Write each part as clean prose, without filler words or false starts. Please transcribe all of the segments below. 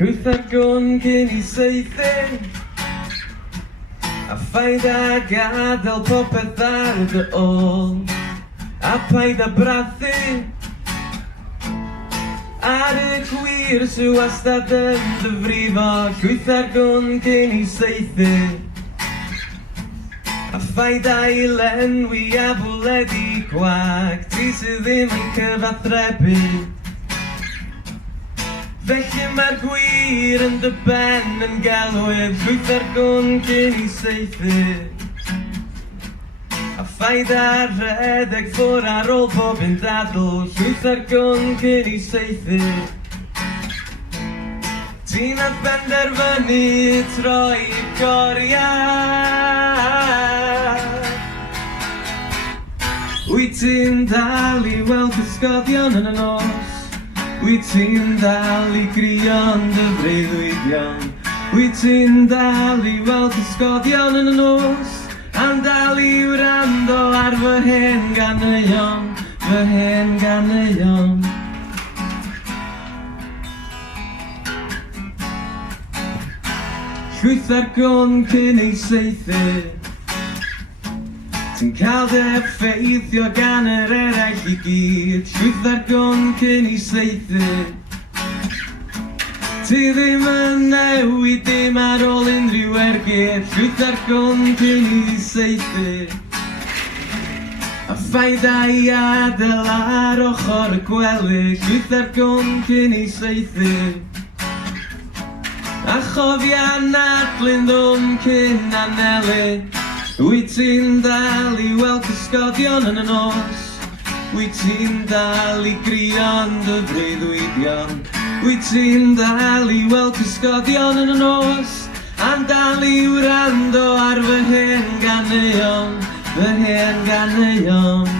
Llwyth ar gwn cyn I saethu, a ffaid a gadael popeth ar dy ôl, a paid a brathu ar y gwir sy'n wastad yn dy frifo. Llwyth ar gwn cyn I saethu, a ffaid a I lenwi a bwledi gwag, ti sydd ddim yn cyfathrebu. Felly mae'r gwir yn dy ben yn gelwydd. Llwyth ar gwn cyn I saethu, a ffaid a rhedeg ffwr ar ôl pob un dadl. Llwyth ar gwn cyn I saethu, ti'n a benderfynu troi I goriad. Wyt ti'n dal I weld cysgodion yn y nos, wyt ti'n dal I grio'n dy freuddwydion, wyt ti'n dal I weld cysgodion yn y nos, am dal I wrando ar fy hen ganeuon, fy hen ganeuon. Llwyth ar gwn cyn ei saethu, ti'n cael dy effeithio gan yr eraill I gyd. Llwyth ar gwn cyn ei saethu, ti ddim yn newid dim ar ôl unrhyw ergyd. Llwyth ar gwn cyn ei saethu, a ffaid a I adael ar ochr y gwely. Llwyth ar gwn cyn ei saethu, a chofia nadlun ddwm cyn anelu. Wyt ti'n dal I weld cysgodion yn y nos, wyt ti'n dal I grio'n dy freuddwydion, wyt ti'n dal I weld cysgodion yn y nos, am dal I wrando ar fy hen ganeuon, fy hen ganeuon.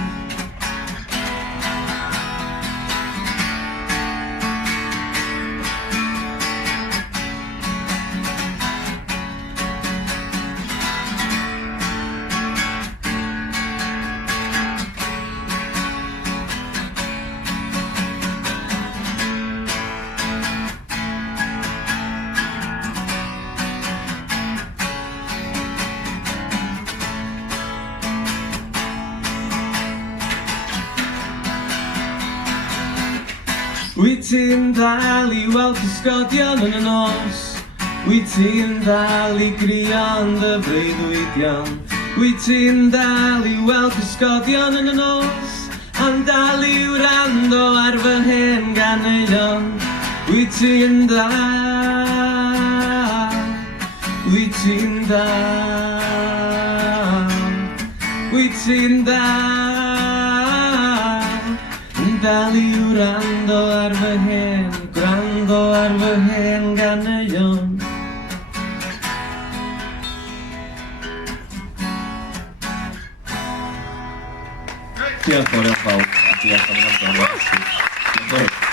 Wyt ti'n dal I weld cysgodion yn y nos, wyt ti'n dal I grio'n dy freuddwydion, wyt ti'n dal I weld cysgodion yn y nos, am dal I wrando ar fy hen ganeuon. Wyt ti'n dal, wyt ti'n dal, wyt ti'n dal I wrando ar fy hen, gwrando ar fy hen ganeuon. Diolch yn fawr iawn, a diolch am wrando.